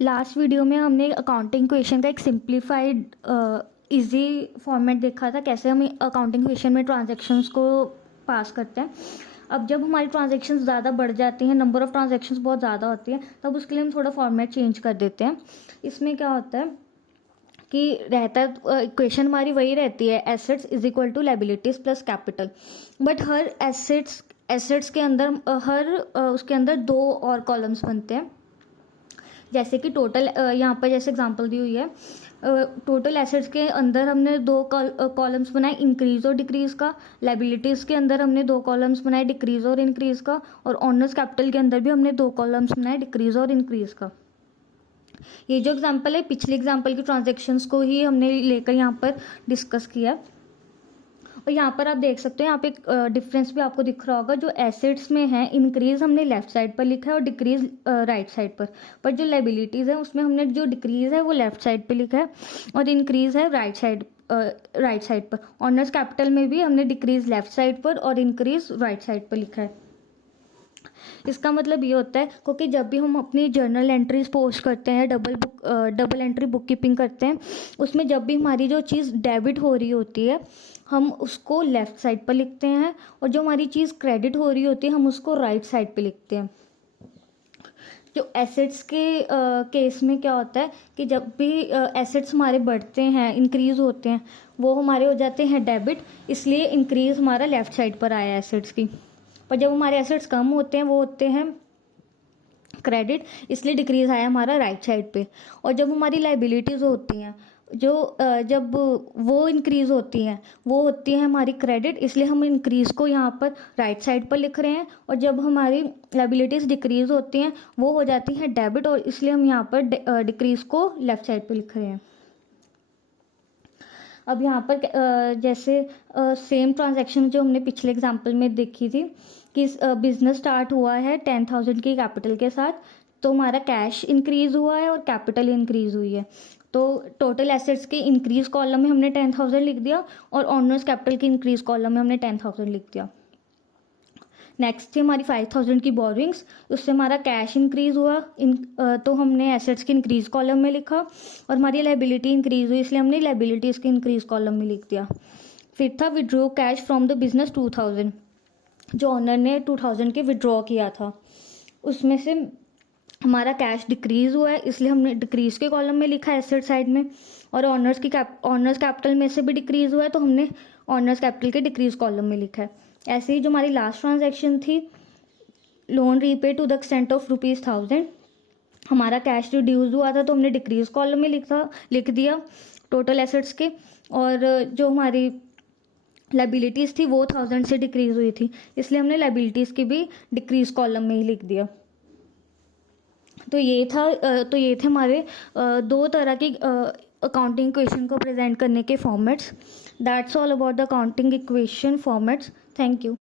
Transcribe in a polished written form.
Last video में हमने accounting question का एक सिंप्लीफाइड इजी फॉर्मेट देखा था, कैसे हम अकाउंटिंग क्वेश्चन में ट्रांजैक्शंस को पास करते हैं। अब जब हमारी ट्रांजैक्शंस ज़्यादा बढ़ जाती हैं, नंबर ऑफ़ ट्रांजैक्शंस बहुत ज़्यादा होती है, तब उसके लिए हम थोड़ा फॉर्मेट चेंज कर देते हैं। इसमें क्या होता है कि रहता है इक्वेशन हमारी वही रहती है, assets is equal to liabilities plus capital. But हर एसेट्स के अंदर उसके अंदर दो और कॉलम्स बनते हैं। जैसे कि टोटल यहाँ पर जैसे एग्जांपल दी हुई है, टोटल एसेट्स के अंदर हमने दो कॉलम्स बनाए, इंक्रीज और डिक्रीज का। लायबिलिटीज़ के अंदर हमने दो कॉलम्स बनाए, डिक्रीज और इंक्रीज का। और ऑनर्स कैपिटल के अंदर भी हमने दो कॉलम्स बनाए, डिक्रीज और इंक्रीज का। ये जो एग्जांपल है, पिछले एग्जांपल की ट्रांजैक्शंस को ही हमने लेकर यहाँ पर डिस्कस किया। और यहाँ पर आप देख सकते हो, यहाँ पे एक डिफरेंस भी आपको दिख रहा होगा। जो एसेट्स में है, इंक्रीज हमने लेफ्ट साइड पर लिखा है और डिक्रीज राइट साइड पर जो लायबिलिटीज़ है उसमें हमने जो डिक्रीज है वो लेफ्ट साइड पे लिखा है और इंक्रीज है राइट साइड पर। ऑनर्स कैपिटल में भी हमने डिक्रीज लेफ्ट साइड पर और इंक्रीज राइट साइड पर लिखा है। इसका मतलब ये होता है, क्योंकि जब भी हम अपनी जर्नल एंट्रीज पोस्ट करते हैं, डबल एंट्री बुक कीपिंग करते हैं, उसमें जब भी हमारी जो चीज़ डेबिट हो रही होती है हम उसको लेफ़्ट साइड पर लिखते हैं, और जो हमारी चीज़ क्रेडिट हो रही होती है हम उसको राइट साइड पे लिखते हैं। जो एसेट्स के केस में क्या होता है कि जब भी एसेट्स हमारे बढ़ते हैं, इंक्रीज़ होते हैं, वो हमारे हो जाते हैं डेबिट, इसलिए इंक्रीज़ हमारा लेफ़्ट साइड पर आया एसेट्स की। पर जब हमारे एसेट्स कम होते हैं, वो होते हैं क्रेडिट, इसलिए डिक्रीज आया हमारा राइट साइड पे। और जब हमारी लायबिलिटीज़ होती हैं, जब वो इंक्रीज़ होती हैं, वो होती है हमारी क्रेडिट, इसलिए हम इंक्रीज़ को यहाँ पर राइट साइड पर लिख रहे हैं। और जब हमारी लायबिलिटीज़ डिक्रीज़ होती हैं, वो हो जाती हैं डेबिट, और इसलिए हम यहाँ पर डिक्रीज़ को लेफ़्ट साइड पर लिख रहे हैं। अब यहाँ पर जैसे सेम ट्रांजैक्शन जो हमने पिछले एग्जांपल में देखी थी कि बिजनेस स्टार्ट हुआ है 10,000 की कैपिटल के साथ, तो हमारा कैश इंक्रीज़ हुआ है और कैपिटल इंक्रीज़ हुई है। तो टोटल एसेट्स के इंक्रीज़ कॉलम में हमने 10,000 लिख दिया और ऑनर्स कैपिटल के इंक्रीज़ कॉलम में हमने 10,000 लिख दिया। नेक्स्ट थी हमारी 5,000 की बोरिंग्स, उससे हमारा कैश इंक्रीज़ हुआ, तो हमने एसेट्स के इंक्रीज़ कॉलम में लिखा, और हमारी लायबिलिटी इंक्रीज़ हुई, इसलिए हमने लायबिलिटीज़ के इंक्रीज़ कॉलम में लिख दिया। फिर था withdraw cash from the business 2,000, जो ऑनर ने 2,000 के विड्रॉ किया था, उसमें से हमारा कैश डिक्रीज़ हुआ है, इसलिए हमने डिक्रीज़ के कॉलम में लिखा है एसेट साइड में। और ऑनर्स कैपिटल में से भी डिक्रीज़ हुआ है, तो हमने ऑनर्स कैपिटल के डिक्रीज़ कॉलम में लिखा है। ऐसे ही जो हमारी लास्ट ट्रांजैक्शन थी, loan repay to the extent of ₹1,000, हमारा कैश रिड्यूस हुआ था, तो हमने डिक्रीज़ कॉलम में लिख दिया टोटल एसेट्स के। और जो हमारी लायबिलिटीज़ थी वो 1,000 से डिक्रीज़ हुई थी, इसलिए हमने लायबिलिटीज़ की भी डिक्रीज़ कॉलम में ही लिख दिया। तो ये थे हमारे दो तरह की अकाउंटिंग इक्वेशन को प्रेजेंट करने के formats. That's all about the accounting equation formats. Thank you.